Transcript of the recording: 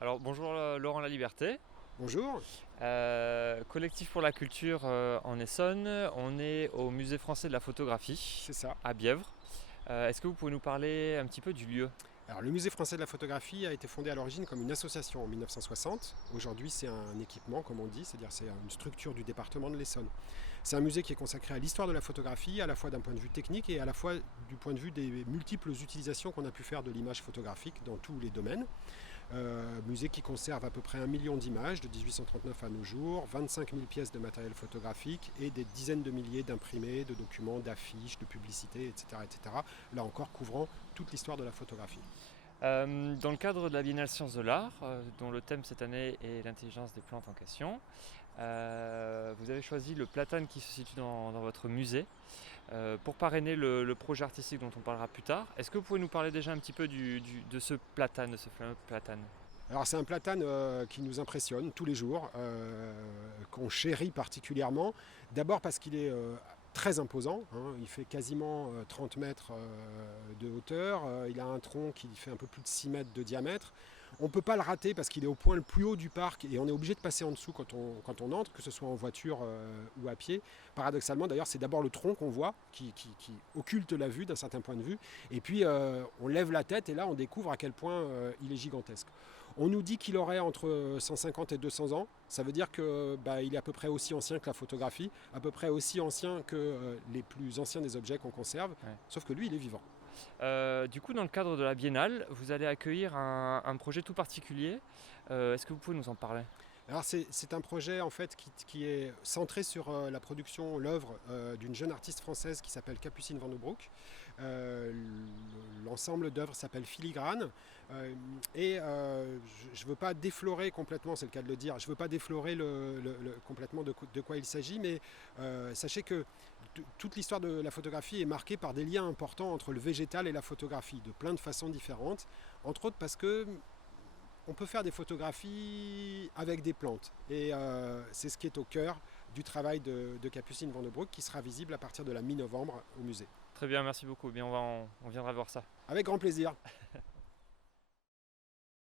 Alors bonjour Laurent Laliberté, Bonjour. collectif pour la culture en Essonne. On est au Musée français de la photographie C'est ça. à Bièvre. Est-ce que vous pouvez nous parler un petit peu du lieu? Alors, le Musée français de la photographie a été fondé à l'origine comme une association en 1960. Aujourd'hui, c'est un équipement, comme on dit, c'est-à-dire c'est une structure du département de l'Essonne. C'est un musée qui est consacré à l'histoire de la photographie, à la fois d'un point de vue technique et à la fois du point de vue des multiples utilisations qu'on a pu faire de l'image photographique dans tous les domaines. Musée qui conserve à peu près 1 million d'images de 1839 à nos jours, 25 000 pièces de matériel photographique et des dizaines de milliers d'imprimés, de documents, d'affiches, de publicités, etc., etc. Là encore couvrant toute l'histoire de la photographie. Dans le cadre de la Biennale Sciences de l'Art, dont le thème cette année est l'intelligence des plantes en question, vous avez choisi le platane qui se situe dans votre musée pour parrainer le projet artistique dont on parlera plus tard. Est-ce que vous pouvez nous parler déjà un petit peu de ce platane, de ce fameux platane? Alors c'est un platane qui nous impressionne tous les jours, qu'on chérit particulièrement. D'abord parce qu'il est très imposant, hein. Il fait quasiment 30 mètres de hauteur, il a un tronc qui fait un peu plus de 6 mètres de diamètre. On ne peut pas le rater parce qu'il est au point le plus haut du parc et on est obligé de passer en dessous quand on entre, que ce soit en voiture ou à pied. Paradoxalement d'ailleurs, c'est d'abord le tronc qu'on voit qui occulte la vue d'un certain point de vue, et puis on lève la tête et là on découvre à quel point il est gigantesque. On nous dit qu'il aurait entre 150 et 200 ans. Ça veut dire que il est à peu près aussi ancien que la photographie, à peu près aussi ancien que les plus anciens des objets qu'on conserve, Ouais. sauf que lui, il est vivant. Du coup, dans le cadre de la Biennale, vous allez accueillir un projet tout particulier. Est-ce que vous pouvez nous en parler? Alors c'est un projet en fait qui est centré sur la production, l'œuvre d'une jeune artiste française qui s'appelle Capucine Vandenbroek. Euh, L'ensemble d'œuvres s'appelle Filigrane. Je ne veux pas déflorer complètement, c'est le cas de le dire, je ne veux pas déflorer complètement de quoi il s'agit, mais sachez que toute l'histoire de la photographie est marquée par des liens importants entre le végétal et la photographie, de plein de façons différentes, entre autres parce que on peut faire des photographies avec des plantes. Et c'est ce qui est au cœur du travail de Capucine Vandenbroek qui sera visible à partir de la mi-novembre au musée. Très bien, merci beaucoup. Eh bien, on viendra voir ça. Avec grand plaisir.